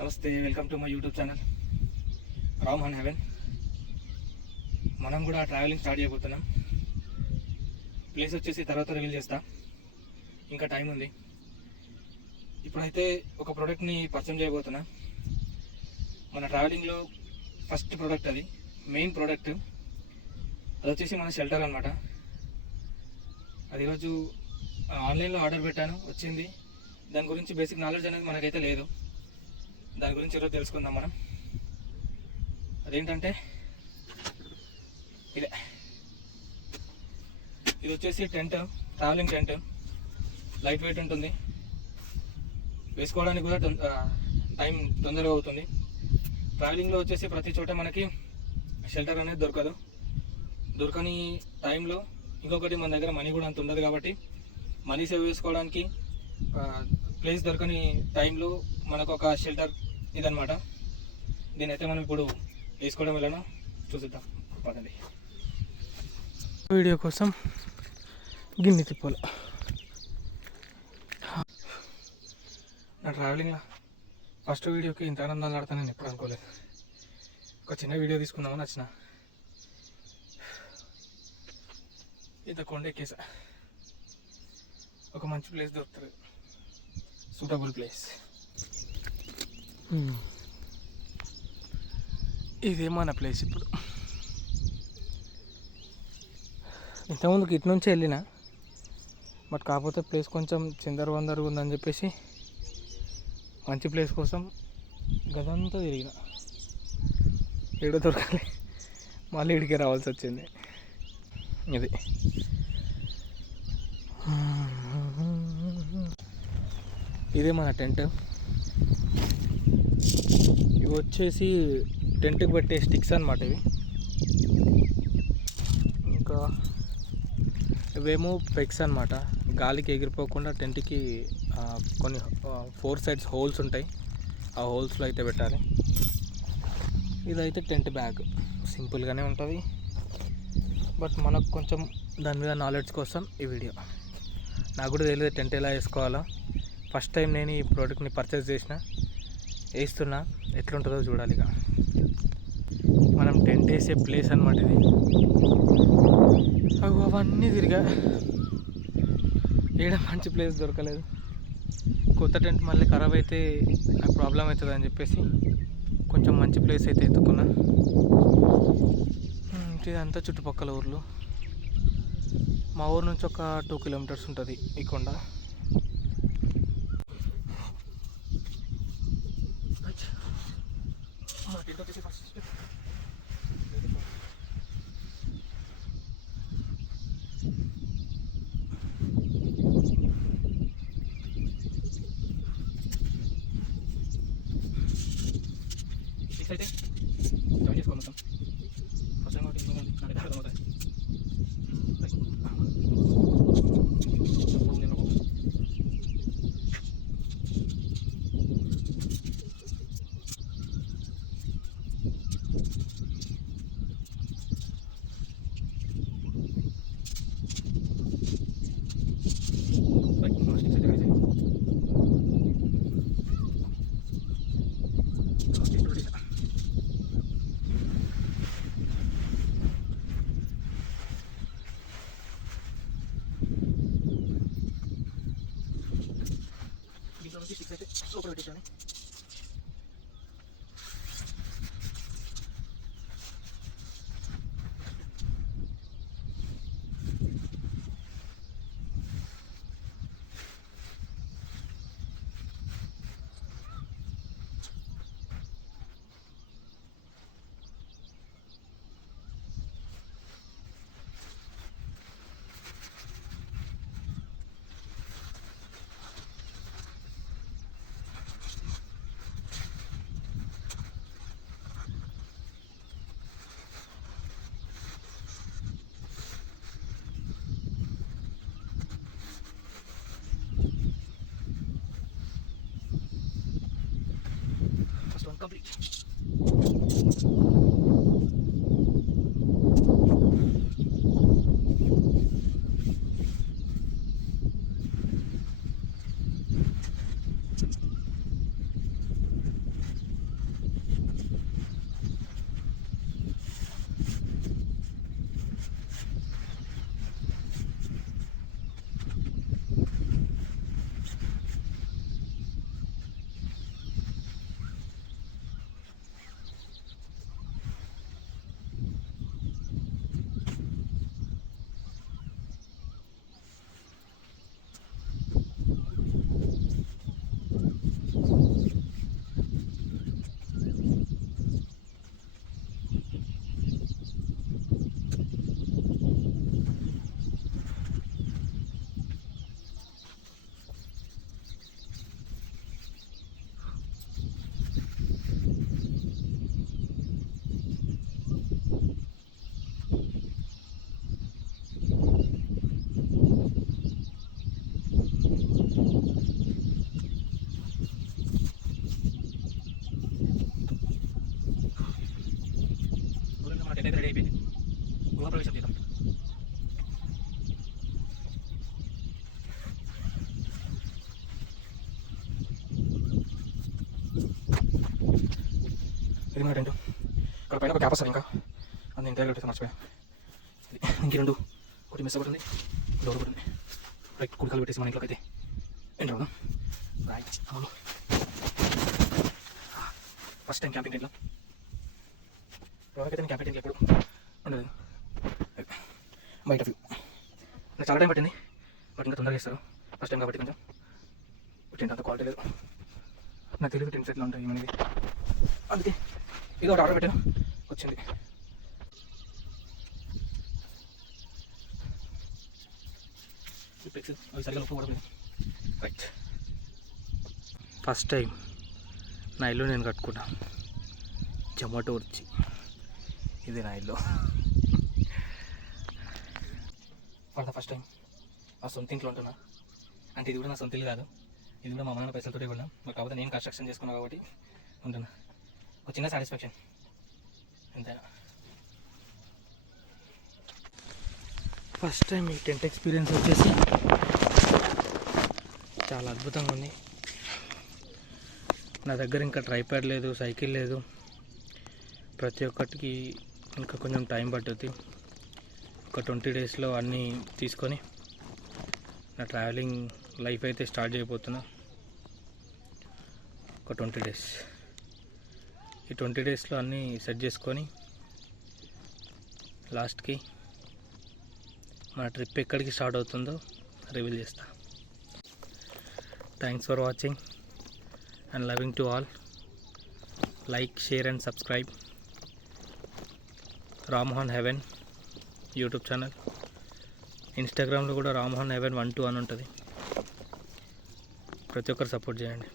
నమస్తే, welcome to my YouTube channel Ram and heaven. మనం కూడా ట్రావెలింగ్ స్టార్ట్ చేయబోతున్నాం. ప్లేస్ వచ్చేసి తర్వాత రివీల్ చేస్తా, ఇంకా టైం ఉంది. ఇప్పుడైతే ఒక ప్రోడక్ట్ని పరిచయం చేయబోతున్నా. మన ట్రావెలింగ్లో ఫస్ట్ ప్రోడక్ట్, అది మెయిన్ ప్రోడక్ట్. అది వచ్చేసి మన షెల్టర్ అనమాట. అది ఈరోజు ఆన్లైన్లో ఆర్డర్ పెట్టాను, వచ్చింది. దాని గురించి బేసిక్ నాలెడ్జ్ అనేది మనకైతే లేదు. దాని గురించి ఈరోజు తెలుసుకుందాం మనం. అదేంటంటే ఇది వచ్చేసి tent, travelling tent. Light weight ఉంటుంది, వేసుకోవడానికి కూడా టైం తొందరగా అవుతుంది. ట్రావెలింగ్లో వచ్చేసి ప్రతి చోట మనకి షెల్టర్ అనేది దొరకని టైంలో ఇంకొకటి మన దగ్గర మనీ కూడా అంత ఉండదు. కాబట్టి మనీ సేవ్ చేసుకోవడానికి ప్లేస్ దొరకని టైంలో మనకు ఒక షెల్టర్ ఇదనమాట. దీని అయితే మనం ఇప్పుడు వేసుకోవడం వెళ్ళను, చూసిద్దాం పదండి. వీడియో కోసం గిన్నె తిప్పాలి. నా ట్రావెలింగ్లో ఫస్ట్ వీడియోకి ఇంత ఆనందాలు ఆడతానని ఎప్పుడు అనుకోలేదు. ఒక చిన్న వీడియో తీసుకుందామని వచ్చిన. ఇంత కొండ ఎక్కేసా. ఒక మంచి ప్లేస్ దొరుకుతుంది, సూటబుల్ ప్లేస్. ఇదే మన ప్లేస్. ఇప్పుడు ఇంతకుముందుకు ఇటు నుంచి వెళ్ళిన, బట్ కాకపోతే ప్లేస్ కొంచెం చిందరవందరగా ఉందని చెప్పేసి మంచి ప్లేస్ కోసం గదంతా తిరిగిన. ఏడో దొరకాలి, మళ్ళీ ఇడికే రావాల్సి వచ్చింది. ఇది ఇదే మన టెంట్. ఇవి వచ్చేసి టెంట్కి పెట్టే స్టిక్స్ అన్నమాట. ఇవి ఇంకా ఇవేమో పెగ్స్ అన్నమాట. గాలికి ఎగిరిపోకుండా టెంట్కి కొన్ని 4 sides హోల్స్ ఉంటాయి. ఆ హోల్స్లో అయితే పెట్టాలి. ఇదైతే టెంట్ బ్యాగ్, సింపుల్గానే ఉంటుంది. బట్ మనకు కొంచెం దాని మీద నాలెడ్జ్ కోసం ఈ వీడియో. నాకు కూడా తెలియదు టెంట్ ఎలా వేసుకోవాలో. ఫస్ట్ టైం నేను ఈ ప్రోడక్ట్ని పర్చేస్ చేసిన, వేస్తున్నా, ఎట్లుంటుందో చూడాలి. ఇక మనం టెంట్ వేసే ప్లేస్ అన్నమాట ఇది. అవన్నీ తిరిగా, ఏడ మంచి ప్లేస్ దొరకలేదు. కొత్త టెంట్ మళ్ళీ ఖరాబ్ అయితే నాకు ప్రాబ్లం అవుతుంది అని చెప్పేసి కొంచెం మంచి ప్లేస్ అయితే ఎత్తుకున్నా. ఇదంతా చుట్టుపక్కల ఊర్లు. మా ఊరు నుంచి ఒక 2 kilometers ఉంటుంది ఈ కొండ. అయితే జాయిన్ చేసుకో మొత్తం. ఫస్ట్ టైం కాబట్టి నాకు అర్థమవుతాయి. అయితే లోపల పెట్టేసాను. complete. ఇది మన టెంట్. ఇక్కడ పైన ఒక క్యాప్ వస్తుంది, ఇంకా అది ఇంటర్ పెట్టేసి మర్చిపోయా. ఇంక రెండు ఒకటి మిస్ అవ్వతుంది, డోర్ ఒకటి ఉంది. రైట్ కుడికాలు పెట్టేసి మన ఇంట్లోకి అయితే ఎంటర్ అవుదాం. రైట్ అవును, ఫస్ట్ టైం క్యాంపింగ్ టెంట్లో. ఎవరికైతే నేను క్యాంపింగ్ టెంట్లో ఎప్పుడు ఉండదు. బయట వ్యూ నాకు చాలా టైం పట్టింది, బట్ ఇంకా తొందరగా చేస్తారు. ఫస్ట్ టైం కాబట్టి కొంచెం టెంట్ అంత క్వాలిటీ లేదు. నాకు తెలియదు టెంట్స్ ఎట్లా ఉంటాయి అనేది, అందుకే ఏదో ఒకటి ఆర్డర్ పెట్టాను, వచ్చింది. పిక్స్ అవి సరిగా లోపల పడలేదు. రైట్, ఫస్ట్ టైం నా ఇల్లు నేను కట్టుకున్నా, జొమాటో వచ్చి ఇది నా ఇల్లు. ఫర్ ద ఫస్ట్ టైం నా సొంత ఇంట్లో ఉంటున్నా. అంటే ఇది కూడా నా సొంత ఇల్లు కాదు, ఇది కూడా మా అమ్మ నాన్న పైసలతోటే కొన్నాం. మరి కాకపోతే నేను కన్స్ట్రక్షన్ చేసుకున్నా కాబట్టి ఉంటున్నా. ఒక చిన్న సాటిస్ఫాక్షన్ ఎంతైనా. ఫస్ట్ టైం ఈ టెంట్ ఎక్స్పీరియన్స్ వచ్చేసి చాలా అద్భుతంగా ఉంది. నా దగ్గర ఇంకా ట్రైప్యాడ్ లేదు, సైకిల్ లేదు. ప్రతి ఒక్కటికి ఇంకా కొంచెం టైం పడుతుంది. ఒక 20 డేస్లో అన్నీ తీసుకొని నా ట్రావెలింగ్ లైఫ్ అయితే స్టార్ట్ చేయబోతున్నా. ఒక 20 డేస్, ఈ 20 డేస్లో అన్నీ సెట్ చేసుకొని లాస్ట్కి మన ట్రిప్ ఎక్కడికి స్టార్ట్ అవుతుందో రివీల్ చేస్తా. Thanks for watching and loving to all. Like, share and subscribe Rammohan Heaven YouTube channel. ఇన్స్టాగ్రామ్లో కూడా రామ్మోహన్ హెవెన్ 1-2 అని ఉంటుంది. ప్రతి ఒక్కరు సపోర్ట్ చేయండి.